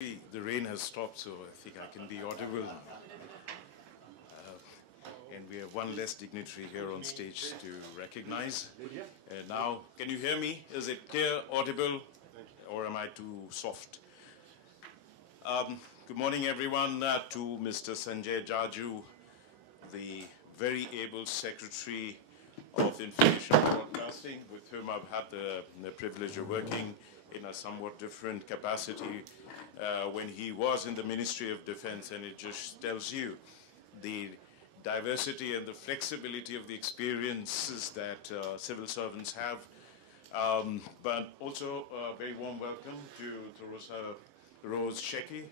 The rain has stopped, so I think I can be audible. And we have one less dignitary here on stage to recognize. Now, can you hear me? Is it clear, audible, or am I too soft? Good morning, everyone, to Mr. Sanjay Jaju, the very able Secretary of Information Broadcasting, with whom I've had the privilege of working in a somewhat different capacity when he was in the Ministry of Defense, and it just tells you the diversity and the flexibility of the experiences that civil servants have. But also a very warm welcome to Rose Sheki,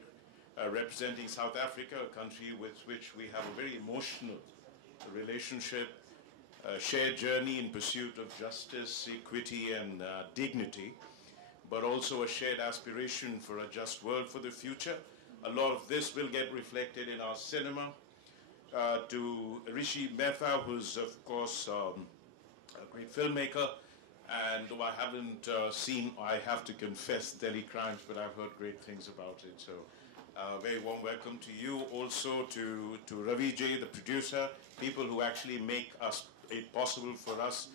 representing South Africa, a country with which we have a very emotional relationship, a shared journey in pursuit of justice, equity, and dignity, but also a shared aspiration for a just world for the future. A lot of this will get reflected in our cinema. To Rishi Mehta, who's of course a great filmmaker, and though I haven't seen, I have to confess, Delhi Crimes, but I've heard great things about it. So very warm welcome to you. Also to Ravi J, the producer, people who actually make it possible for us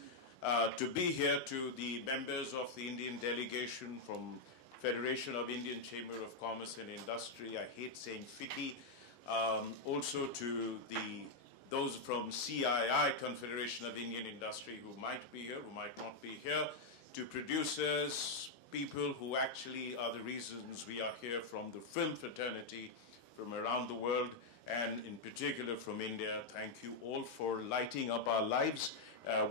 to be here, to the members of the Indian delegation from Federation of Indian Chamber of Commerce and Industry. I hate saying FICCI. Also to those from CII, Confederation of Indian Industry, who might be here, who might not be here, to producers, people who actually are the reasons we are here, from the film fraternity from around the world, and in particular from India. Thank you all for lighting up our lives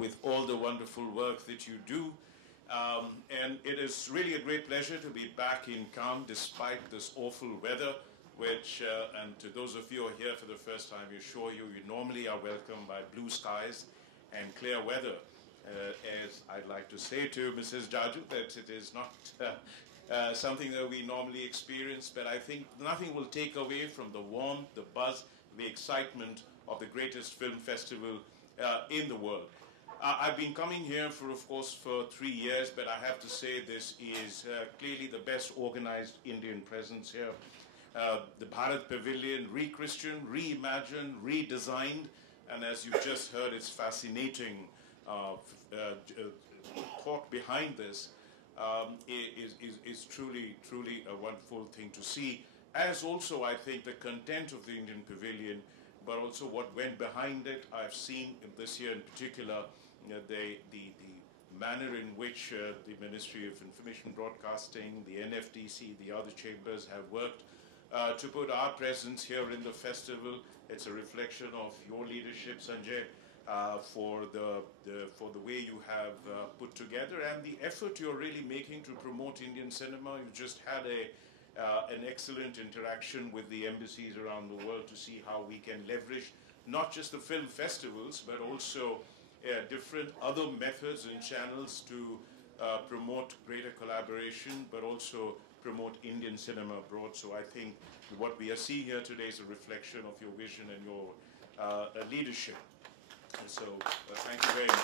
with all the wonderful work that you do. And it is really a great pleasure to be back in Cannes despite this awful weather, which, and to those of you who are here for the first time, we assure you, you normally are welcomed by blue skies and clear weather. As I'd like to say to Mrs. Jaju, that it is not something that we normally experience, but I think nothing will take away from the warmth, the buzz, the excitement of the greatest film festival in the world. I've been coming here for, of course, for 3 years, but I have to say this is clearly the best organized Indian presence here. The Bharat Pavilion, re-christened, reimagined, redesigned, and as you've just heard, it's fascinating thought behind this is truly a wonderful thing to see, as also I think the content of the Indian Pavilion, but also what went behind it. I've seen this year in particular the manner in which the Ministry of Information Broadcasting, the NFTC, the other chambers have worked to put our presence here in the festival. It's a reflection of your leadership, Sanjay, for the way you have put together and the effort you're really making to promote Indian cinema. You just had an excellent interaction with the embassies around the world to see how we can leverage not just the film festivals, but also different other methods and channels to promote greater collaboration, but also promote Indian cinema abroad. So I think what we are seeing here today is a reflection of your vision and your leadership. So thank you very much.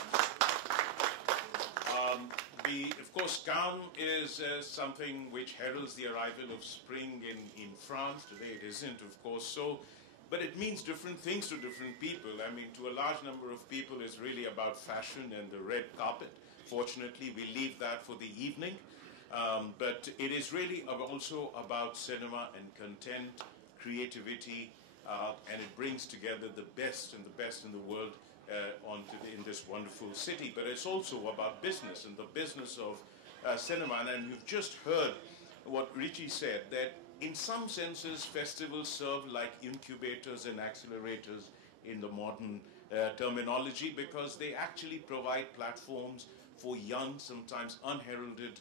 Of course, Cannes is something which heralds the arrival of spring in France. Today it isn't, of course, so, but it means different things to different people. I mean, to a large number of people, it's really about fashion and the red carpet. Fortunately, we leave that for the evening. But it is really also about cinema and content, creativity, and it brings together the best in the world in this wonderful city. But it's also about business and the business of cinema. And you've just heard what Richie said, that in some senses festivals serve like incubators and accelerators in the modern terminology, because they actually provide platforms for young, sometimes unheralded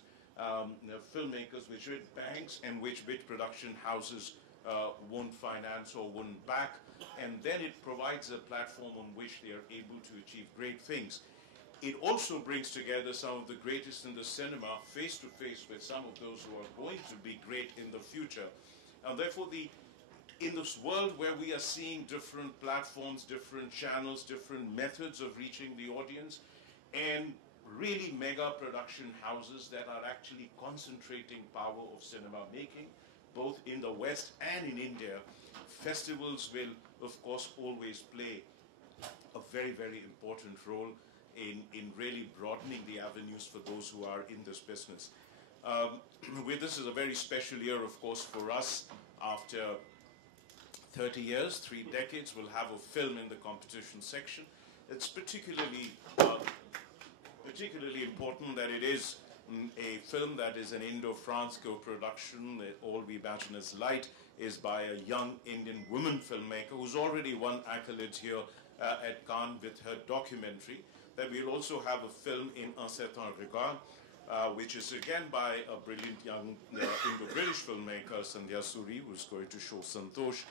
filmmakers which banks and which big production houses won't finance or won't back, and then it provides a platform on which they are able to achieve great things. It also brings together some of the greatest in the cinema face to face with some of those who are going to be great in the future. And therefore, in this world where we are seeing different platforms, different channels, different methods of reaching the audience, and really mega production houses that are actually concentrating power of cinema making, both in the West and in India, festivals will, of course, always play a very, very important role in really broadening the avenues for those who are in this business. This is a very special year, of course, for us. After 30 years, 3 decades, we'll have a film in the competition section. It's particularly important that it is a film that is an Indo-France co-production. All We Imagine Is Light is by a young Indian woman filmmaker who's already won accolades here at Cannes with her documentary. That we'll also have a film in Un Certain Regard, which is again by a brilliant young Indo-British filmmaker, Sandhya Suri, who's going to show Santosh,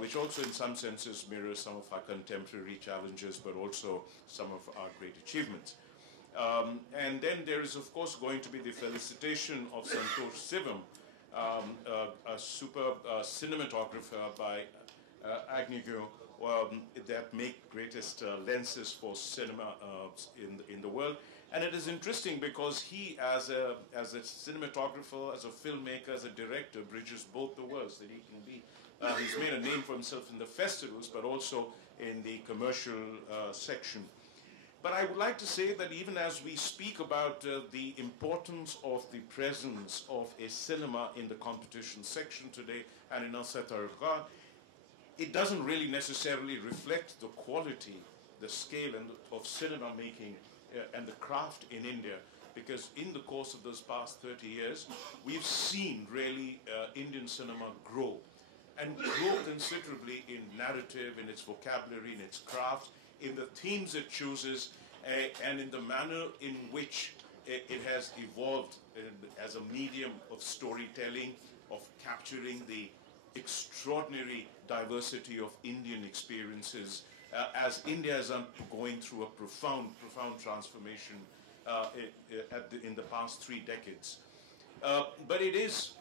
which also in some senses mirrors some of our contemporary challenges, but also some of our great achievements. And then there is, of course, going to be the felicitation of Santosh Sivam, a superb cinematographer by Agnew, that make greatest lenses for cinema in the world. And it is interesting because he, as a cinematographer, as a filmmaker, as a director, bridges both the worlds. That he can be, he's made a name for himself in the festivals, but also in the commercial section. But I would like to say that even as we speak about the importance of the presence of a cinema in the competition section today and in Un Certain Regard, it doesn't really necessarily reflect the quality, the scale of cinema making and the craft in India, because in the course of those past 30 years, we've seen really Indian cinema grow, and grow considerably in narrative, in its vocabulary, in its craft, in the themes it chooses, and in the manner in which it has evolved as a medium of storytelling, of capturing the extraordinary diversity of Indian experiences as India is going through a profound transformation in the past 3 decades. But it is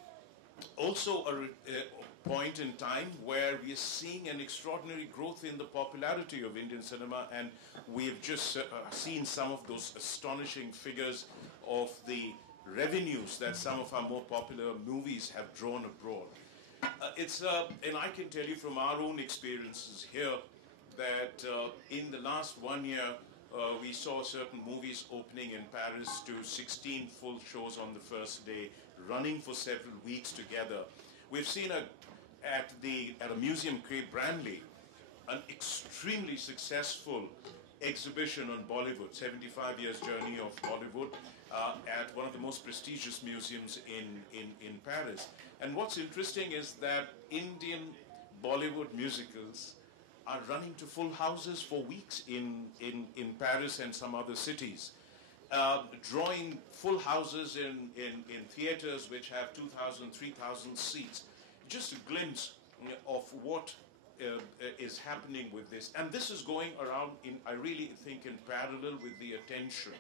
also a point in time where we are seeing an extraordinary growth in the popularity of Indian cinema, and we have just seen some of those astonishing figures of the revenues that some of our more popular movies have drawn abroad. And I can tell you from our own experiences here that in the last 1 year, we saw certain movies opening in Paris to 16 full shows on the first day, running for several weeks together. We've seen at a museum, Quai Branly, an extremely successful exhibition on Bollywood, 75 years journey of Bollywood, at one of the most prestigious museums in Paris. And what's interesting is that Indian Bollywood musicals are running to full houses for weeks in Paris and some other cities, drawing full houses in theaters which have 2,000, 3,000 seats. Just a glimpse of what is happening with this. And this is going around, I really think, in parallel with the attention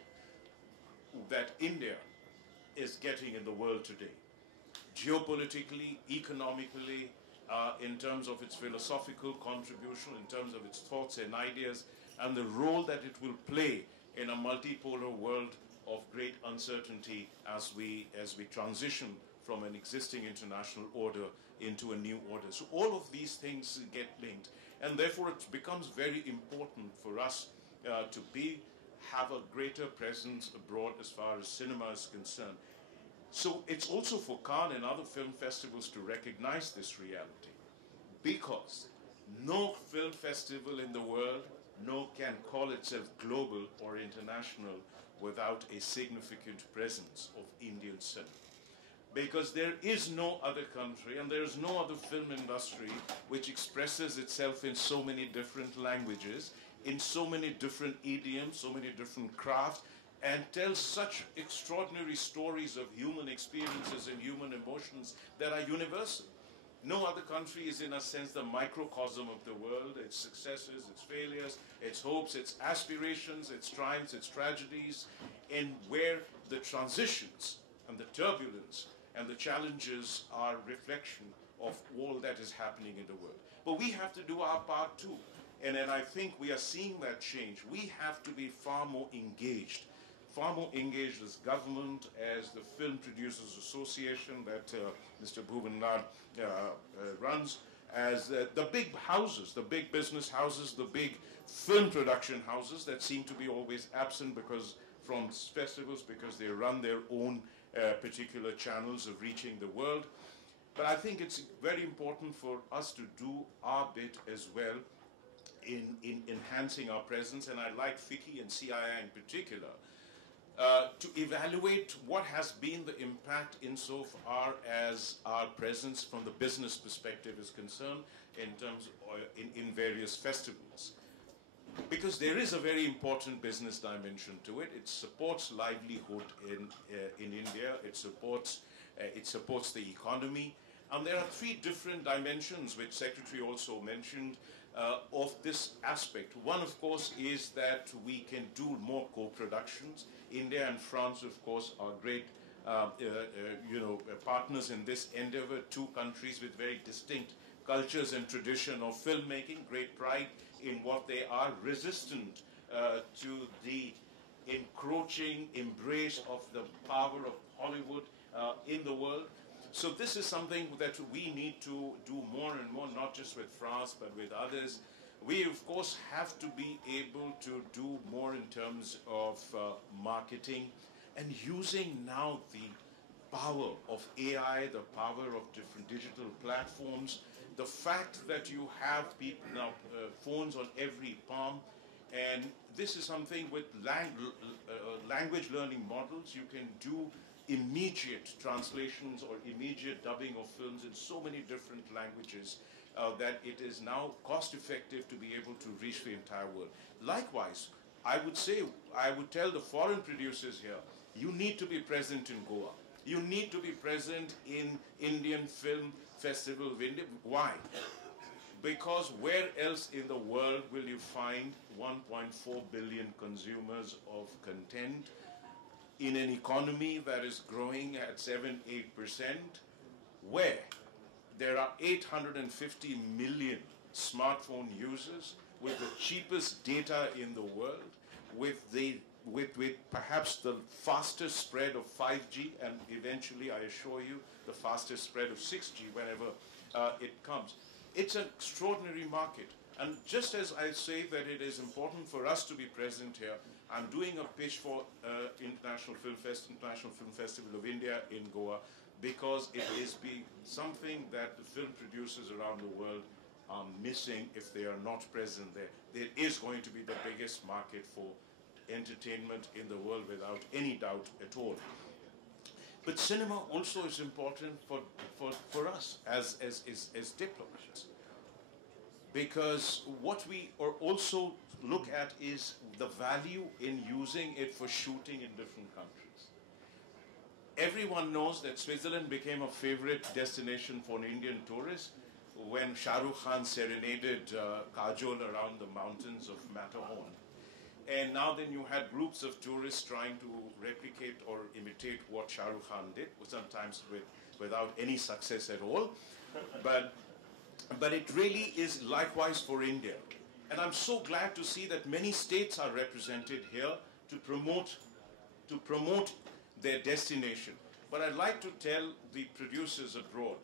that India is getting in the world today. Geopolitically, economically, in terms of its philosophical contribution, in terms of its thoughts and ideas, and the role that it will play in a multipolar world of great uncertainty as we transition from an existing international order into a new order. So all of these things get linked, and therefore it becomes very important for us to have a greater presence abroad as far as cinema is concerned. So it's also for Cannes and other film festivals to recognize this reality, because no film festival in the world can call itself global or international without a significant presence of Indian cinema. Because there is no other country and there is no other film industry which expresses itself in so many different languages, in so many different idioms, so many different crafts, and tells such extraordinary stories of human experiences and human emotions that are universal. No other country is, in a sense, the microcosm of the world, its successes, its failures, its hopes, its aspirations, its triumphs, its tragedies, and where the transitions and the turbulence and the challenges are reflection of all that is happening in the world. But we have to do our part too. And I think we are seeing that change. We have to be far more engaged, far more engaged as government, as the Film Producers Association that Mr. Bhuvan Lal runs, as the big houses, the big business houses, the big film production houses that seem to be always absent because from festivals because they run their own particular channels of reaching the world. But I think it's very important for us to do our bit as well in enhancing our presence, and I'd like FICCI and CII in particular to evaluate what has been the impact insofar as our presence from the business perspective is concerned in terms of, in various festivals. Because there is a very important business dimension to it. It supports livelihood in India. It supports the economy. And there are three different dimensions, which Secretary also mentioned, of this aspect. One, of course, is that we can do more co-productions. India and France, of course, are great partners in this endeavor. Two countries with very distinct cultures and tradition of filmmaking, great pride in what they are, resistant to the encroaching embrace of the power of Hollywood in the world. So this is something that we need to do more and more, not just with France, but with others. We, of course, have to be able to do more in terms of marketing and using now the power of AI, the power of different digital platforms, the fact that you have people now, phones on every palm, and this is something with language learning models. You can do immediate translations or immediate dubbing of films in so many different languages that it is now cost effective to be able to reach the entire world. Likewise, I would tell the foreign producers here, you need to be present in Goa. You need to be present in Indian Film Festival of India. Why? Because where else in the world will you find 1.4 billion consumers of content in an economy that is growing at 7-8%, where there are 850 million smartphone users with the cheapest data in the world, with perhaps the fastest spread of 5G, and eventually, I assure you, the fastest spread of 6G whenever it comes. It's an extraordinary market. And just as I say that it is important for us to be present here, I'm doing a pitch for International Film Festival of India in Goa, because it is something that the film producers around the world are missing if they are not present there. There is going to be the biggest market for entertainment in the world without any doubt at all. But cinema also is important for us as diplomats, because what we also look at is the value in using it for shooting in different countries. Everyone knows that Switzerland became a favorite destination for an Indian tourist when Shah Rukh Khan serenaded Kajol around the mountains of Matterhorn. And now then you had groups of tourists trying to replicate or imitate what Shah Rukh Khan did, sometimes without any success at all. But it really is likewise for India. And I'm so glad to see that many states are represented here to promote their destination. But I'd like to tell the producers abroad,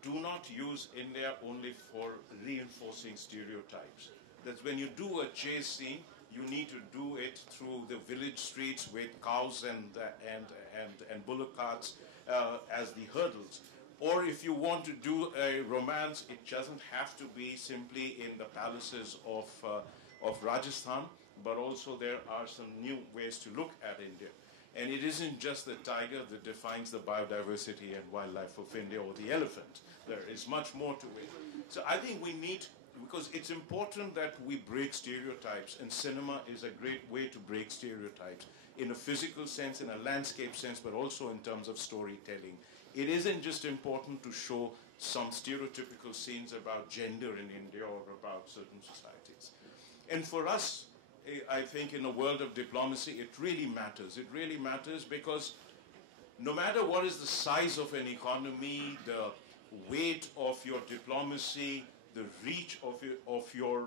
do not use India only for reinforcing stereotypes. That when you do a chase scene, you need to do it through the village streets with cows and bullock carts as the hurdles. Or if you want to do a romance, it doesn't have to be simply in the palaces of Rajasthan, but also there are some new ways to look at India. And it isn't just the tiger that defines the biodiversity and wildlife of India, or the elephant. There is much more to it. So I think we need, because it's important that we break stereotypes, and cinema is a great way to break stereotypes in a physical sense, in a landscape sense, but also in terms of storytelling. It isn't just important to show some stereotypical scenes about gender in India or about certain societies. And for us, I think in a world of diplomacy, it really matters. It really matters because no matter what is the size of an economy, the weight of your diplomacy, the reach of your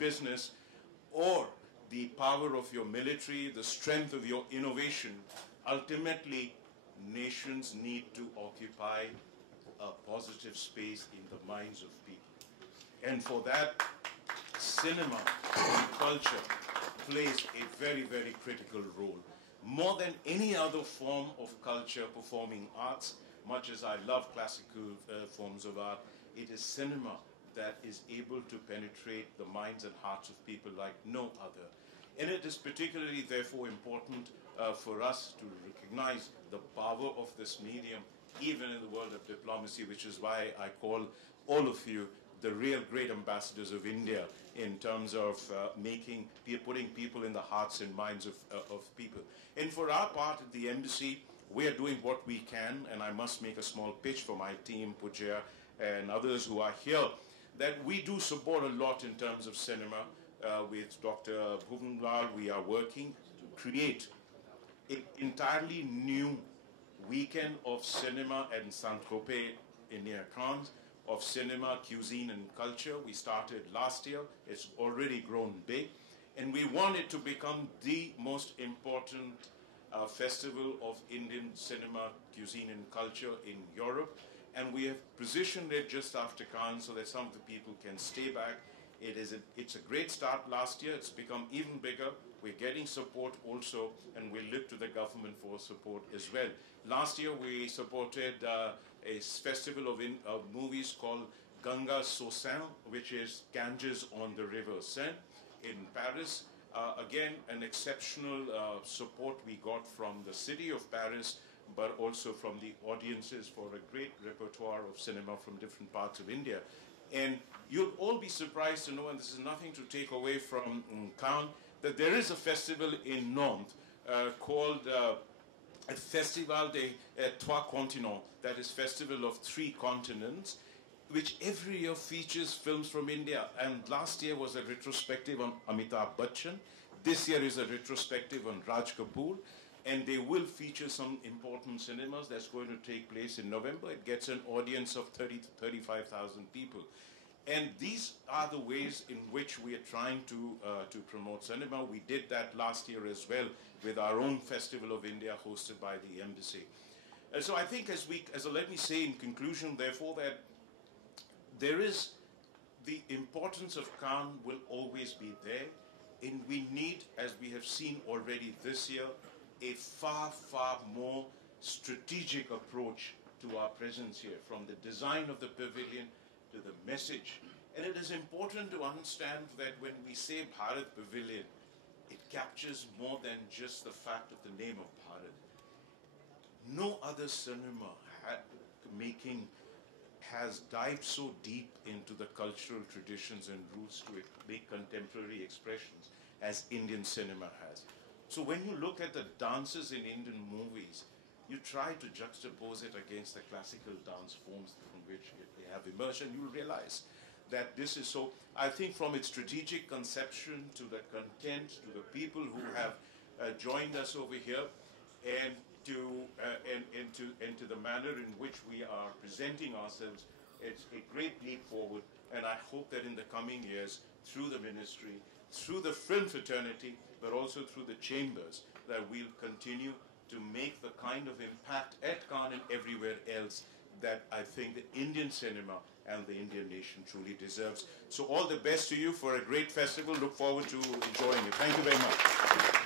business, or the power of your military, the strength of your innovation, ultimately nations need to occupy a positive space in the minds of people. And for that, cinema and culture plays a very, very critical role. More than any other form of culture, performing arts, much as I love classical forms of art, it is cinema that is able to penetrate the minds and hearts of people like no other. And it is particularly, therefore, important for us to recognize the power of this medium, even in the world of diplomacy, which is why I call all of you the real great ambassadors of India in terms of putting people in the hearts and minds of people. And for our part at the embassy, we are doing what we can, and I must make a small pitch for my team, Pujya, and others who are here, that we do support a lot in terms of cinema. With Dr. Bhuvanlal, we are working to create an entirely new weekend of cinema and Saint-Tropez in near Cannes, of cinema, cuisine, and culture. We started last year. It's already grown big. And we want it to become the most important festival of Indian cinema, cuisine, and culture in Europe. And we have positioned it just after Cannes so that some of the people can stay back. It's a great start last year. It's become even bigger. We're getting support also, and we look to the government for support as well. Last year, we supported a festival of movies called Ganga Sausin, which is Ganges on the River Seine in Paris. Again, an exceptional support we got from the city of Paris, but also from the audiences for a great repertoire of cinema from different parts of India. And you'll all be surprised to know, and this is nothing to take away from Cannes, that there is a festival in Nantes called Festival des Trois Continents, that is Festival of Three Continents, which every year features films from India. And last year was a retrospective on Amitabh Bachchan. This year is a retrospective on Raj Kapoor. And they will feature some important cinemas that's going to take place in November. It gets an audience of 30 to 35,000 people. And these are the ways in which we are trying to promote cinema. We did that last year as well with our own Festival of India hosted by the embassy. And so I think let me say in conclusion, therefore, that there is the importance of Cannes will always be there. And we need, as we have seen already this year, a far, far more strategic approach to our presence here, from the design of the pavilion to the message. And it is important to understand that when we say Bharat Pavilion, it captures more than just the fact of the name of Bharat. No other cinema has dived so deep into the cultural traditions and roots to make contemporary expressions as Indian cinema has. So when you look at the dances in Indian movies, you try to juxtapose it against the classical dance forms from which they have emerged, and you'll realize that this is so. I think from its strategic conception to the content, to the people who have joined us over here, and to the manner in which we are presenting ourselves, it's a great leap forward. And I hope that in the coming years, through the ministry, through the film fraternity, but also through the chambers, that we'll continue to make the kind of impact at Cannes and everywhere else that I think the Indian cinema and the Indian nation truly deserves. So all the best to you for a great festival. Look forward to enjoying it. Thank you very much.